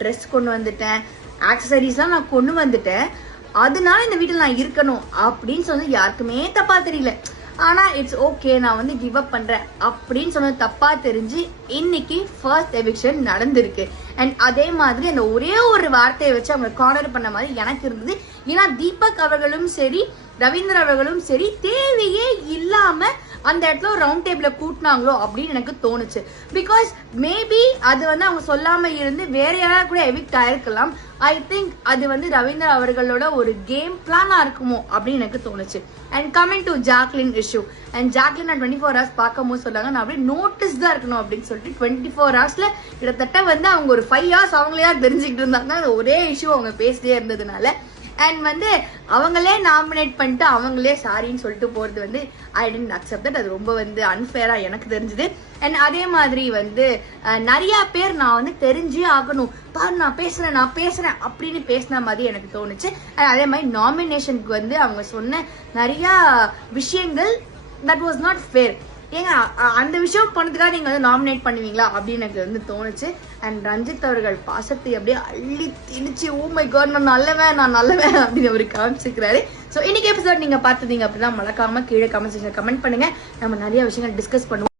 Dress கொண்டு வந்துட்டேன், ஆக்சசரிஸ்லாம் நான் கொண்டு வந்துட்டேன், அதனால இந்த வீட்டில் நான் இருக்கணும் அப்படின்னு சொன்னது யாருக்குமே தப்பா தெரியல. ஆனா இட்ஸ் ஓகே, நான் வந்து கிவ் அப் பண்றேன் அப்படின்னு சொன்னது தப்பா தெரிஞ்சு இன்னைக்கு ஃபர்ஸ்ட் எவிக்ஷன் நடந்திருக்கு. அண்ட் அதே மாதிரி அந்த ஒரே ஒரு வார்த்தையை வச்சு அவங்க கார்னர் பண்ண மாதிரி எனக்கு இருந்தது. ஏன்னா தீபக் அவர்களும் சரி, ரவீந்திர அவர்களும் சரி, தேவையே இல்லாம அந்த இடத்துல ஒரு ரவுண்ட் டேபிள கூட்டினாங்களோ அப்படின்னு எனக்கு தோணுச்சு. பிகாஸ் மேபி அது வந்து அவங்க சொல்லாம இருந்து வேற யாராவது கூட எவிக்ட் ஆயிருக்கலாம். ஐ திங்க் அது வந்து ரவீந்திர அவர்களோட ஒரு கேம் பிளானா இருக்குமோ அப்படின்னு எனக்கு தோணுச்சு. And coming to Jacqueline issue, and Jacqueline நான் 24 hours பார்க்கும் போது சொல்லாங்க நான் அப்படியே நோட்டீஸ் தான் இருக்கணும் அப்படின்னு சொல்லிட்டு 24 hours கிட்டத்தட்ட வந்து அவங்க ஒரு 5 hours அவங்களே தெரிஞ்சுக்கிட்டு இருந்தாங்க ஒரே இஷ்யூ அவங்க பேசிட்டே இருந்ததுனால. அண்ட் வந்து அவங்களே நாமினேட் பண்ணிட்டு அவங்களே சாரின்னு சொல்லிட்டு போறது வந்து ஐ டென்ட் அக்செப்ட் தட். அது ரொம்ப வந்து அன்ஃபேரா எனக்கு தெரிஞ்சது. அண்ட் அதே மாதிரி வந்து நிறைய பேர் நான் வந்து தெரிஞ்சே ஆகணும், பாரு நான் பேசுறேன் அப்படின்னு பேசின மாதிரி எனக்கு தோணுச்சு. அதே மாதிரி நாமினேஷனுக்கு வந்து அவங்க சொன்ன நிறைய விஷயங்கள் தட் வாஸ் நாட் ஃபேர். ஏங்க அந்த விஷயம் பண்ணதுக்காக நீங்க வந்து நாமினேட் பண்ணுவீங்களா அப்படின்னு எனக்கு வந்து தோணுச்சு. அண்ட் ரஞ்சித் அவர்கள் பாசத்தை அப்படியே அள்ளி திணிச்சு ஓ மை காட் நான் நல்லவன் அப்படின்னு அவரு காமிச்சிக்கிறாரு. ஸோ இன்னைக்கு எபிசோட் நீங்க பார்த்துட்டீங்க அப்படின்னா மறக்காம கீழே கமெண்ட் செக்ஷன் கமெண்ட் பண்ணுங்க. நம்ம நிறைய விஷயங்கள் டிஸ்கஸ் பண்ணுவோம்.